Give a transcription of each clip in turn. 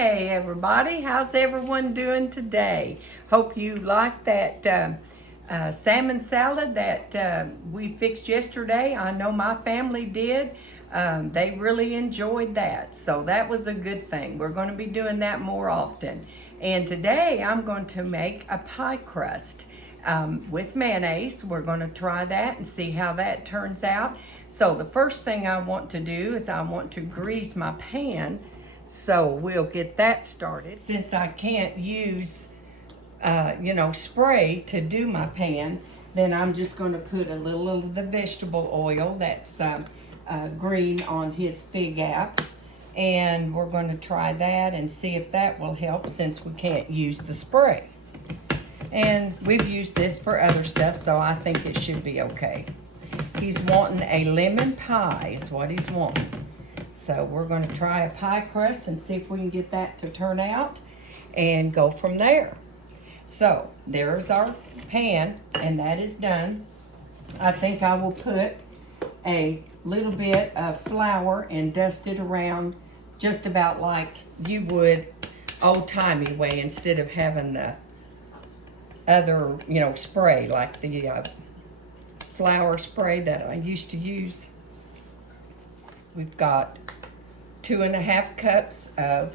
Hey everybody, how's everyone doing today? Hope you like that salmon salad that we fixed yesterday. I know my family did. They really enjoyed that, so that was a good thing. We're going to be doing that more often. And today I'm going to make a pie crust with mayonnaise. We're going to try that and see how that turns out. So the first thing I want to do is I want to grease my pan. So we'll get that started. Since I can't use, spray to do my pan, then I'm just going to put a little of the vegetable oil that's green on his fig app. And we're going to try that and see if that will help since we can't use the spray. And we've used this for other stuff, so I think it should be okay. He's wanting a lemon pie is what he's wanting. So we're going to try a pie crust and see if we can get that to turn out and go from there. So there's our pan and that is done. I think I will put a little bit of flour and dust it around just about like you would old-timey way instead of having the other, spray like the flour spray that I used to use. We've got 2.5 cups of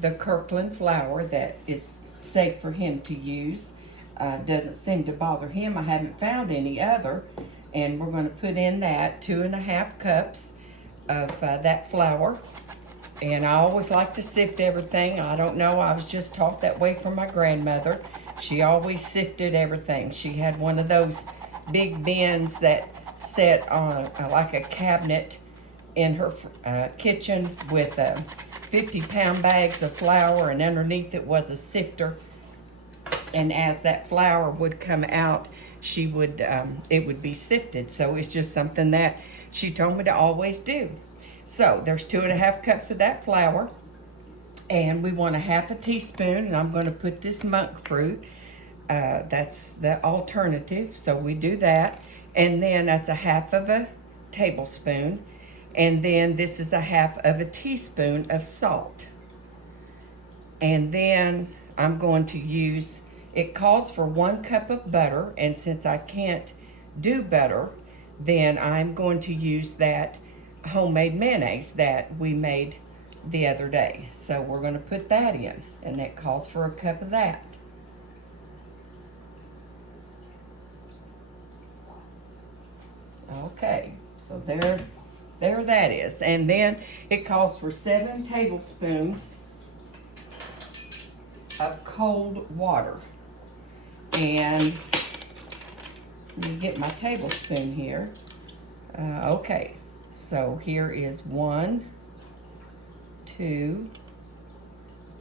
the Kirkland flour that is safe for him to use. Doesn't seem to bother him. I haven't found any other. And we're going to put in that 2.5 cups of that flour. And I always like to sift everything. I don't know, I was just taught that way from my grandmother. She always sifted everything. She had one of those big bins that set on like a cabinet in her kitchen with 50-pound bags of flour, and underneath it was a sifter. And as that flour would come out, she would it would be sifted. So it's just something that she told me to always do. So there's 2.5 cups of that flour, and we want 1/2 teaspoon, and I'm going to put this monk fruit. That's the alternative, so we do that. And then that's 1/2 tablespoon. And then this is 1/2 teaspoon of salt. And then I'm going to use, it calls for 1 cup of butter. And since I can't do butter, then I'm going to use that homemade mayonnaise that we made the other day. So we're going to put that in, and that calls for 1 cup of that. Okay, so there that is. And then it calls for 7 tablespoons of cold water. And let me get my tablespoon here. Okay, so here is 1, 2,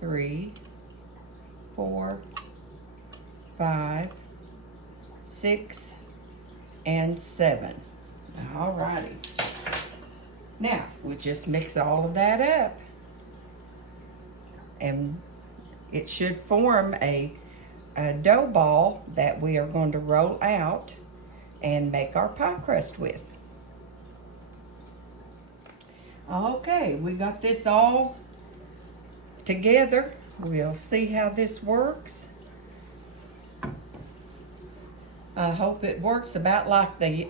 3, 4, 5, 6, and 7. Alrighty. Now, we just mix all of that up. And it should form a dough ball that we are going to roll out and make our pie crust with. Okay, we got this all together. We'll see how this works. I hope it works about like the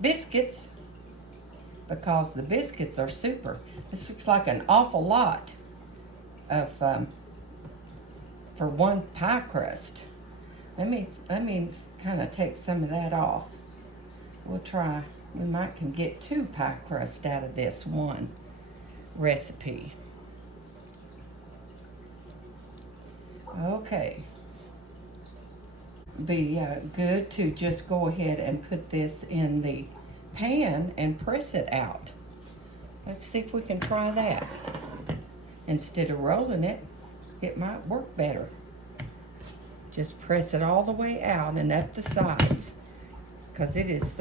biscuits, because the biscuits are super. This looks like an awful lot of for one pie crust. Let me kind of take some of that off. We'll try. We might can get 2 pie crusts out of this one recipe. Okay. Be good to just go ahead and put this in the pan and press it out. Let's see if we can try that. Instead of rolling it, it might work better. Just press it all the way out and up the sides, because it is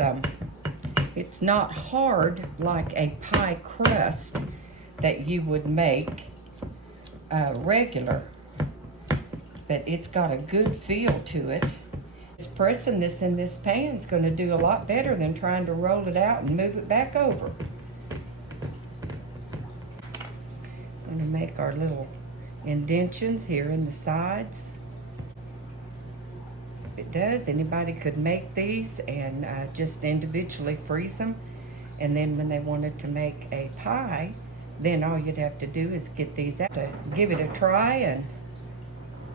it's not hard like a pie crust that you would make regular, but it's got a good feel to it. Just pressing this in this pan is going to do a lot better than trying to roll it out and move it back over. going to make our little indentions here in the sides. If it does, anybody could make these and just individually freeze them. And then when they wanted to make a pie, then all you'd have to do is get these out. To give it a try and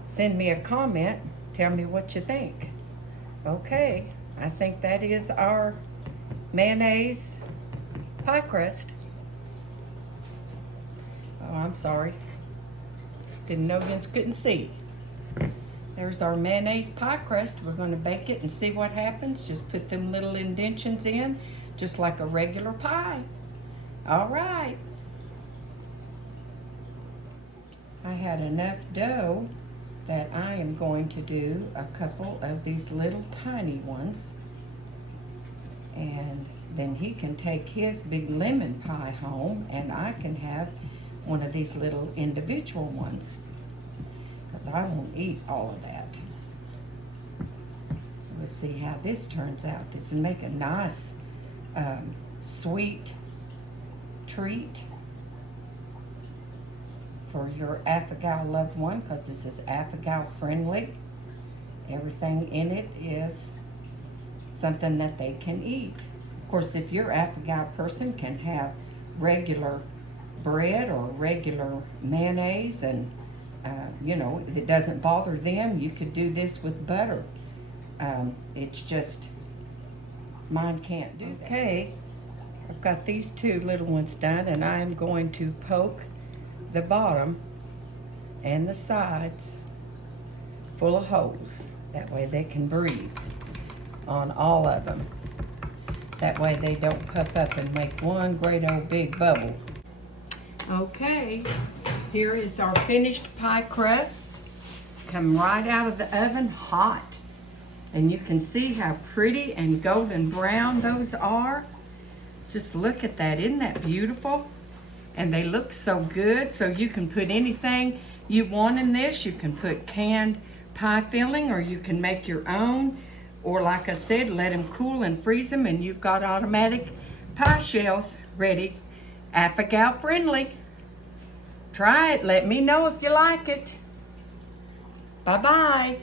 send me a comment. Tell me what you think. Okay, I think that is our mayonnaise pie crust. Oh, I'm sorry. Didn't know you couldn't see. There's our mayonnaise pie crust. We're going to bake it and see what happens. Just put them little indentions in, just like a regular pie. All right. I had enough dough that I am going to do a couple of these little tiny ones. And then he can take his big lemon pie home and I can have one of these little individual ones, because I won't eat all of that. We'll see how this turns out. This will make a nice sweet treat for your Gal loved one, because this is Gal friendly. Everything in it is something that they can eat. Of course, if your Gal person can have regular bread or regular mayonnaise and you know, if it doesn't bother them, you could do this with butter. It's just, mine can't do that. Okay, I've got these two little ones done, and I am going to poke the bottom and the sides full of holes. That way they can breathe on all of them. That way they don't puff up and make one great old big bubble. Okay, here is our finished pie crust. Come right out of the oven hot. And you can see how pretty and golden brown those are. Just look at that, isn't that beautiful? And they look so good, so you can put anything you want in this. You can put canned pie filling, or you can make your own. Or like I said, let them cool and freeze them, and you've got automatic pie shells ready. Gal friendly. Try it. Let me know if you like it. Bye-bye.